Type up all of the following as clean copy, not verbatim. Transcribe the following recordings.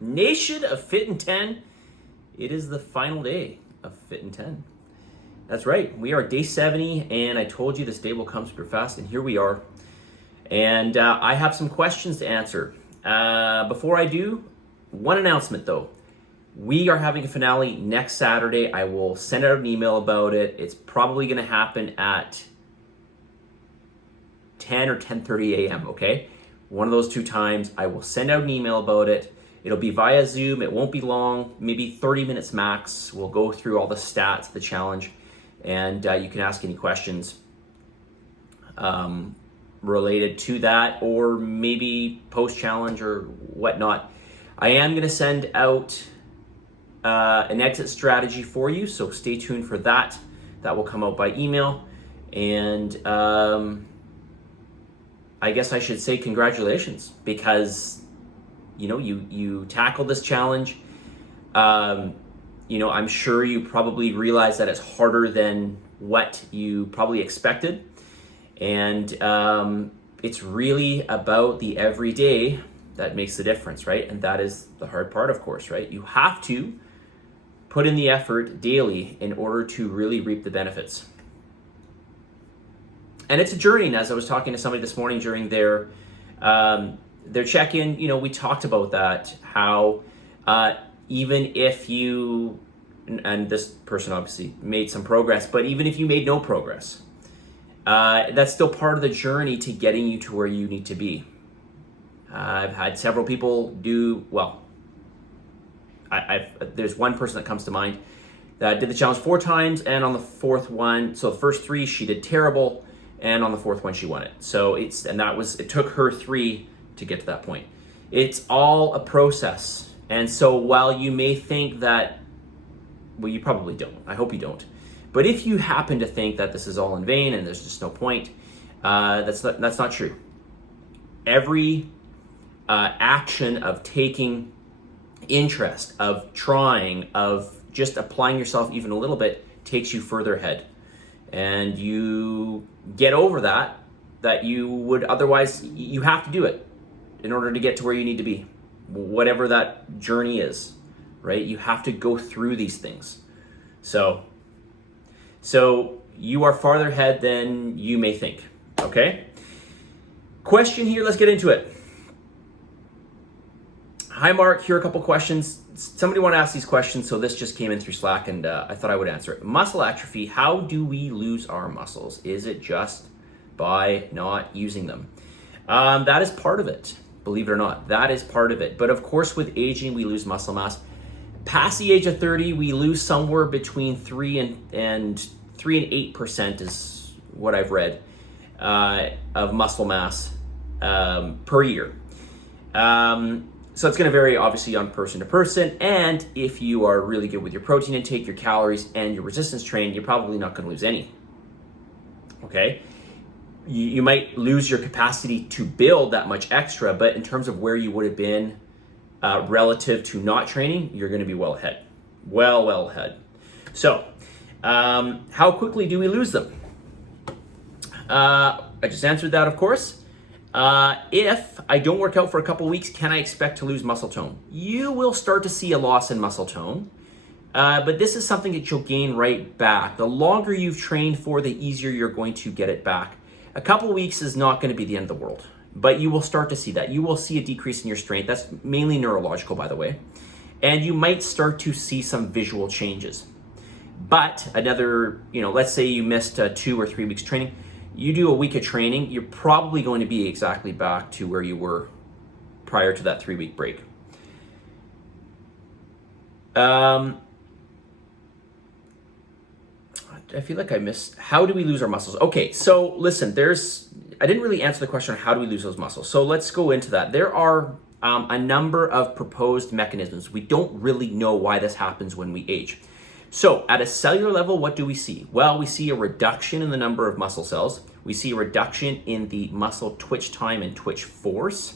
Nation of Fitin10, it is the final day of Fitin10. That's right, we are day 70, and I told you this day will come super fast, and here we are. And I have some questions to answer. Before I do, one announcement though. We are having a finale next Saturday. I will send out an email about it. It's probably going to happen at 10 or 10:30 a.m., okay? One of those two times. I will send out an email about it. It'll be via Zoom. It won't be long, maybe 30 minutes max. We'll go through all the stats of the challenge, and you can ask any questions related to that, or maybe post-challenge or whatnot. I am going to send out an exit strategy for you, so stay tuned for that. That will come out by email. And I guess I should say congratulations, because you tackled this challenge. I'm sure you probably realize that it's harder than what you probably expected. And it's really about the everyday that makes the difference, right? And that is the hard part, of course, right? You have to put in the effort daily in order to really reap the benefits. And it's a journey. And as I was talking to somebody this morning during their check-in, we talked about that, how even if you, and this person obviously made some progress, but even if you made no progress, that's still part of the journey to getting you to where you need to be. I've had several people do, well, there's one person that comes to mind that did the challenge 4 times, and on the 4th one, so the first 3 she did terrible, and on the 4th one she won it. So it took her 3 to get to that point. It's all a process. And so while you may think that, well, you probably don't, I hope you don't, but if you happen to think that this is all in vain and there's just no point, that's not true. Every action of taking interest, of trying, of just applying yourself even a little bit takes you further ahead. And you get over that you would otherwise, you have to do it in order to get to where you need to be. Whatever that journey is, right? You have to go through these things. So you are farther ahead than you may think, okay? Question here, let's get into it. Hi, Mark, here are a couple questions. Somebody want to ask these questions, so this just came in through Slack, and I thought I would answer it. Muscle atrophy, how do we lose our muscles? Is it just by not using them? That is part of it, believe it or not. That is part of it. But of course, with aging, we lose muscle mass. Past the age of 30, we lose somewhere between 3 and 8% is what I've read of muscle mass per year. So it's going to vary obviously on person to person, and if you are really good with your protein intake, your calories, and your resistance training, you're probably not going to lose any. Okay? You might lose your capacity to build that much extra, but in terms of where you would have been relative to not training, you're going to be well ahead. Well ahead. So, how quickly do we lose them? I just answered that, of course. If I don't work out for a couple weeks, can I expect to lose muscle tone? You will start to see a loss in muscle tone, but this is something that you'll gain right back. The longer you've trained for, the easier you're going to get it back. A couple weeks is not going to be the end of the world, but you will start to see that. You will see a decrease in your strength. That's mainly neurological, by the way. And you might start to see some visual changes. But another, let's say you missed 2 or 3 weeks training. You do a week of training, you're probably going to be exactly back to where you were prior to that 3-week break. I feel like I missed, how do we lose our muscles? Okay, so listen, I didn't really answer the question on how do we lose those muscles. So let's go into that. There are a number of proposed mechanisms. We don't really know why this happens when we age. So at a cellular level, what do we see? Well, we see a reduction in the number of muscle cells. We see a reduction in the muscle twitch time and twitch force.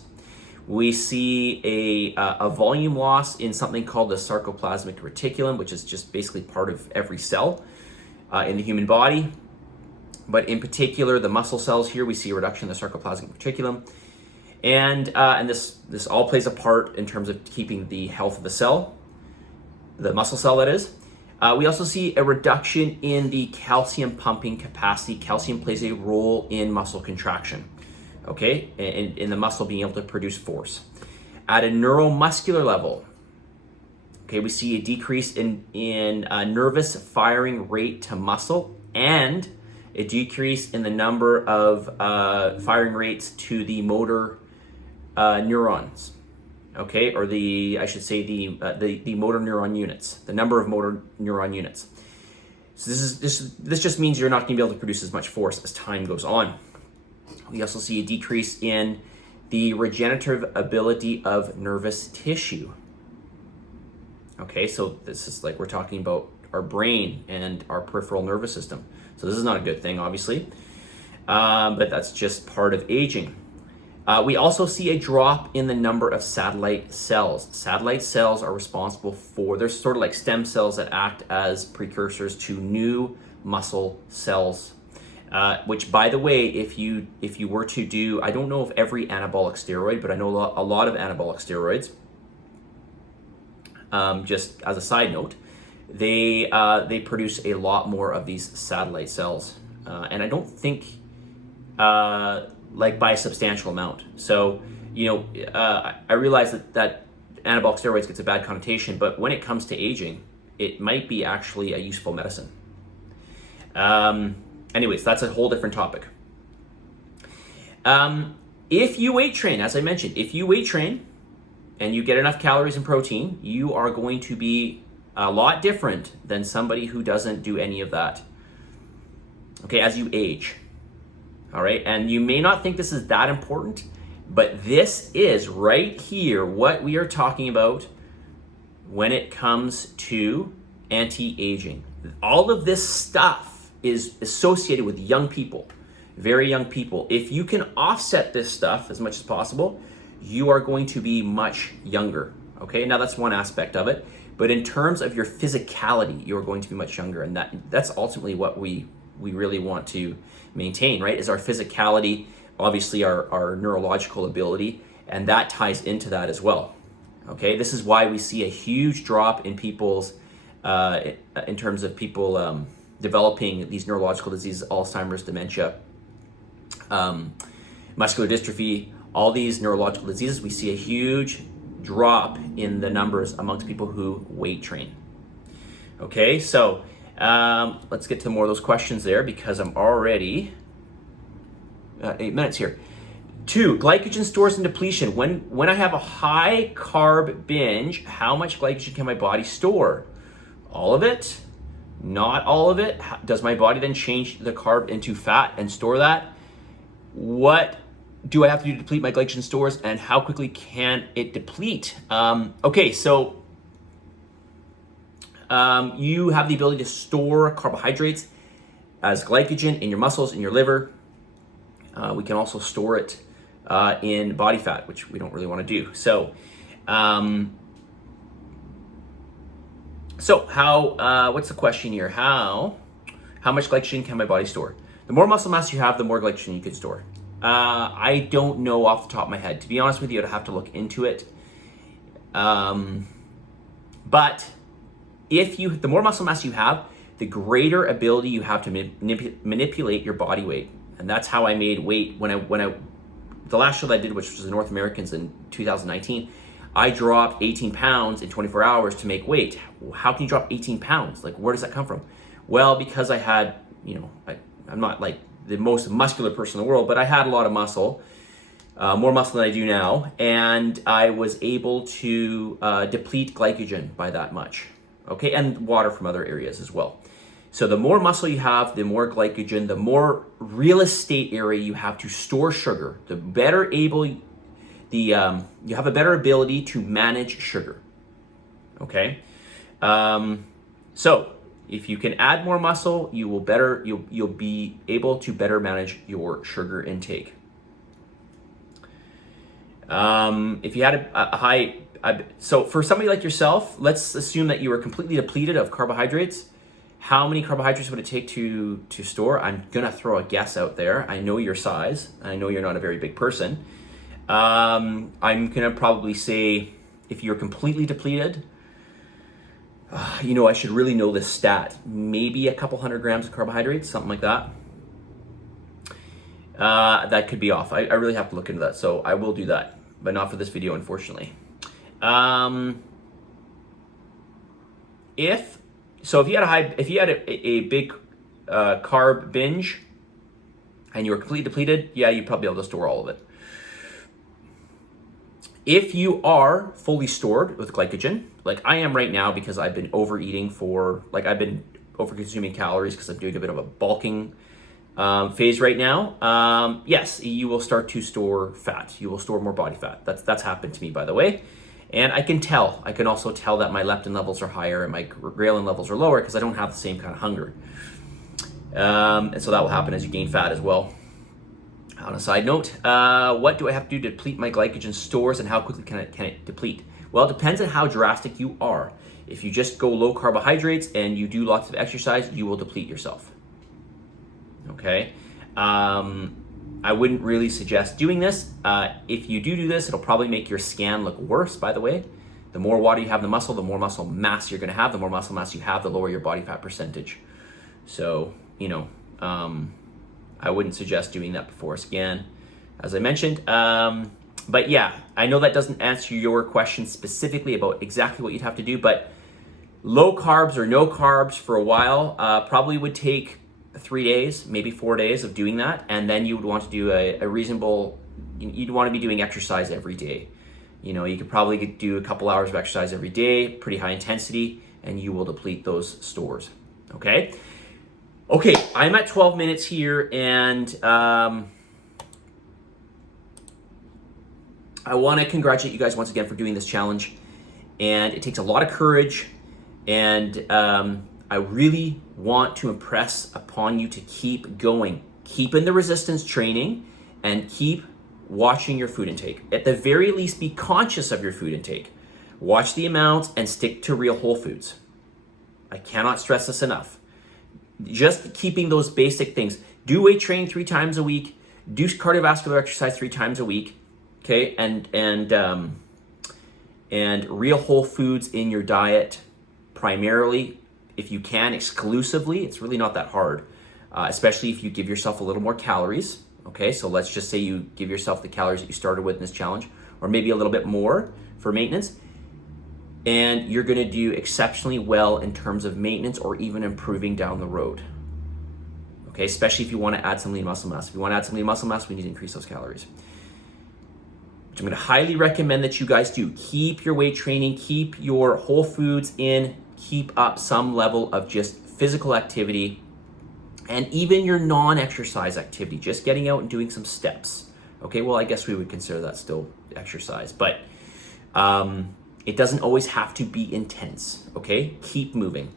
We see a volume loss in something called the sarcoplasmic reticulum, which is just basically part of every cell in the human body. But in particular, the muscle cells here, we see a reduction in the sarcoplasmic reticulum. And this all plays a part in terms of keeping the health of the cell, the muscle cell that is. We also see a reduction in the calcium pumping capacity. Calcium plays a role in muscle contraction, okay, in the muscle being able to produce force. At a neuromuscular level, okay, we see a decrease in nervous firing rate to muscle and a decrease in the number of firing rates to the motor neurons. Okay, or I should say the motor neuron units, the number of motor neuron units. So this just means you're not going to be able to produce as much force as time goes on. We also see a decrease in the regenerative ability of nervous tissue. Okay, so this is like we're talking about our brain and our peripheral nervous system. So this is not a good thing, obviously, but that's just part of aging. We also see a drop in the number of satellite cells. Satellite cells are responsible for, they're sort of like stem cells that act as precursors to new muscle cells. Which, by the way, if you were to do, I don't know if every anabolic steroid, but I know a lot of anabolic steroids. Just as a side note, they produce a lot more of these satellite cells, and I don't think like by a substantial amount. So, I realize that anabolic steroids gets a bad connotation, but when it comes to aging, it might be actually a useful medicine. Anyways, that's a whole different topic. If you weight train, as I mentioned, if you weight train and you get enough calories and protein, you are going to be a lot different than somebody who doesn't do any of that. Okay, as you age. All right, and you may not think this is that important, but this is right here what we are talking about when it comes to anti-aging. All of this stuff is associated with young people, very young people. If you can offset this stuff as much as possible, you are going to be much younger. Okay, now that's one aspect of it, but in terms of your physicality, you're going to be much younger, and that's ultimately what we really want to maintain, right? Is our physicality, obviously our neurological ability, and that ties into that as well. Okay, this is why we see a huge drop in people's, in terms of people developing these neurological diseases, Alzheimer's, dementia, muscular dystrophy, all these neurological diseases. We see a huge drop in the numbers amongst people who weight train. Okay, so let's get to more of those questions there because I'm already 8 minutes here. 2, glycogen stores and depletion. When I have a high carb binge, how much glycogen can my body store? All of it? Not all of it? Does my body then change the carb into fat and store that? What do I have to do to deplete my glycogen stores, and how quickly can it deplete? Okay, so you have the ability to store carbohydrates as glycogen in your muscles, in your liver. We can also store it in body fat, which we don't really want to do. So how? What's the question here? How much glycogen can my body store? The more muscle mass you have, the more glycogen you can store. I don't know off the top of my head. To be honest with you, I'd have to look into it. But the more muscle mass you have, the greater ability you have to manipulate your body weight. And that's how I made weight when the last show that I did, which was the North Americans in 2019, I dropped 18 pounds in 24 hours to make weight. How can you drop 18 pounds? Like, where does that come from? Well, because I had, I'm not like the most muscular person in the world, but I had a lot of muscle, more muscle than I do now, and I was able to deplete glycogen by that much, okay, and water from other areas as well. So the more muscle you have, the more glycogen, the more real estate area you have to store sugar, the better you have a better ability to manage sugar, okay? So if you can add more muscle, you'll be able to better manage your sugar intake. If you had a high, so for somebody like yourself, let's assume that you were completely depleted of carbohydrates. How many carbohydrates would it take to store? I'm gonna throw a guess out there. I know your size. I know you're not a very big person. I'm gonna probably say if you're completely depleted, I should really know this stat. Maybe a couple 100 grams of carbohydrates, something like that. That could be off. I really have to look into that, so I will do that, but not for this video, unfortunately. If you had a big carb binge and you were completely depleted, yeah, you'd probably be able to store all of it. If you are fully stored with glycogen, like I am right now because I've been overeating I've been over-consuming calories because I'm doing a bit of a bulking phase right now, yes, you will start to store fat. You will store more body fat. That's happened to me, by the way. And I can also tell that my leptin levels are higher and my ghrelin levels are lower because I don't have the same kind of hunger. And so that will happen as you gain fat as well. On a side note, what do I have to do to deplete my glycogen stores and how quickly can it deplete? Well, it depends on how drastic you are. If you just go low carbohydrates and you do lots of exercise, you will deplete yourself. Okay? I wouldn't really suggest doing this. If you do this, it'll probably make your scan look worse, by the way. The more water you have in the muscle, the more muscle mass you're gonna have. The more muscle mass you have, the lower your body fat percentage. So, I wouldn't suggest doing that before a scan, as I mentioned. But yeah, I know that doesn't answer your question specifically about exactly what you'd have to do, but low carbs or no carbs for a while probably would take 3 days, maybe 4 days of doing that. And then you would want to do a reasonable, you'd want to be doing exercise every day. You could probably do a couple hours of exercise every day, pretty high intensity, and you will deplete those stores, okay? Okay, I'm at 12 minutes here, and I want to congratulate you guys once again for doing this challenge. And it takes a lot of courage, and I really want to impress upon you to keep going. Keep in the resistance training and keep watching your food intake. At the very least, be conscious of your food intake. Watch the amounts and stick to real whole foods. I cannot stress this enough. Just keeping those basic things. Do weight training 3 times a week. Do cardiovascular exercise 3 times a week. Okay, and real whole foods in your diet, primarily, if you can, exclusively. It's really not that hard, especially if you give yourself a little more calories. Okay, so let's just say you give yourself the calories that you started with in this challenge, or maybe a little bit more for maintenance, and you're gonna do exceptionally well in terms of maintenance or even improving down the road. Okay, especially if you wanna add some lean muscle mass. If you wanna add some lean muscle mass, we need to increase those calories. Which I'm gonna highly recommend that you guys do. Keep your weight training, keep your whole foods in, keep up some level of just physical activity, and even your non-exercise activity, just getting out and doing some steps. Okay, well, I guess we would consider that still exercise, but it doesn't always have to be intense, okay? Keep moving.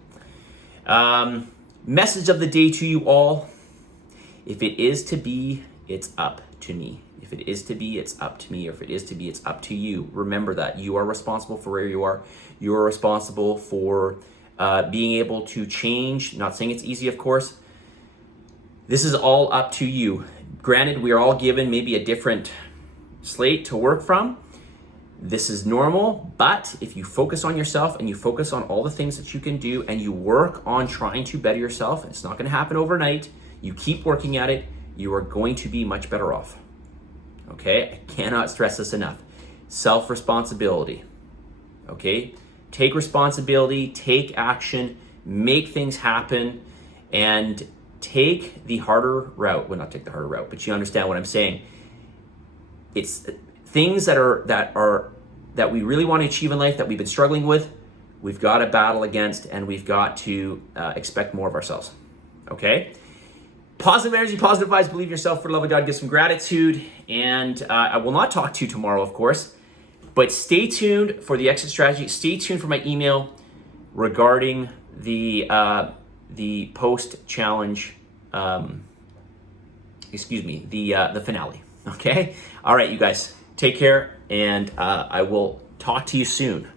Message of the day to you all: if it is to be, it's up to me. If it is to be, it's up to me. Or if it is to be, it's up to you. Remember that. You are responsible for where you are. You are responsible for being able to change. Not saying it's easy, of course. This is all up to you. Granted, we are all given maybe a different slate to work from. This is normal, but if you focus on yourself and you focus on all the things that you can do and you work on trying to better yourself, it's not gonna happen overnight. You keep working at it, you are going to be much better off. Okay, I cannot stress this enough. Self-responsibility, okay? Take responsibility, take action, make things happen, and take the harder route. Well, not take the harder route, but you understand what I'm saying. It's things that we really want to achieve in life that we've been struggling with, we've got to battle against, and we've got to expect more of ourselves, okay? Positive energy, positive vibes, believe in yourself, for the love of God, give some gratitude, and I will not talk to you tomorrow, of course, but stay tuned for the exit strategy. Stay tuned for my email regarding the post-challenge, the finale, okay? All right, you guys, take care, and I will talk to you soon.